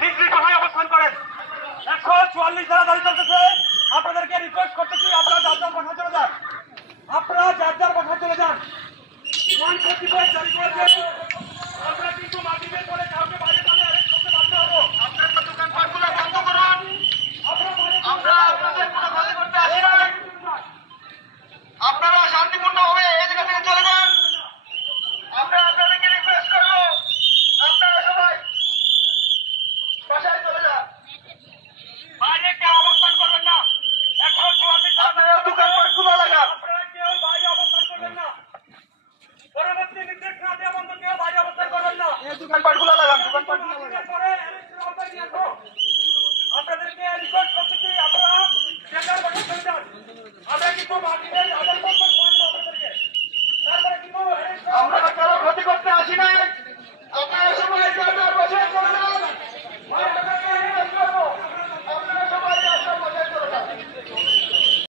নিজ নিজ কোথায় অবস্থান করেন। 144 ধারা দাঁড়িয়ে চলতেছে। আপনাদেরকে রিকোয়েস্ট করতেছি আপনারা যার যার বাসায় চলে যান, আপনারা যার যার বাসায় চলে যান। 135 জারি করেছেন। আমরা কিন্তু মাটিতে করে কাউকে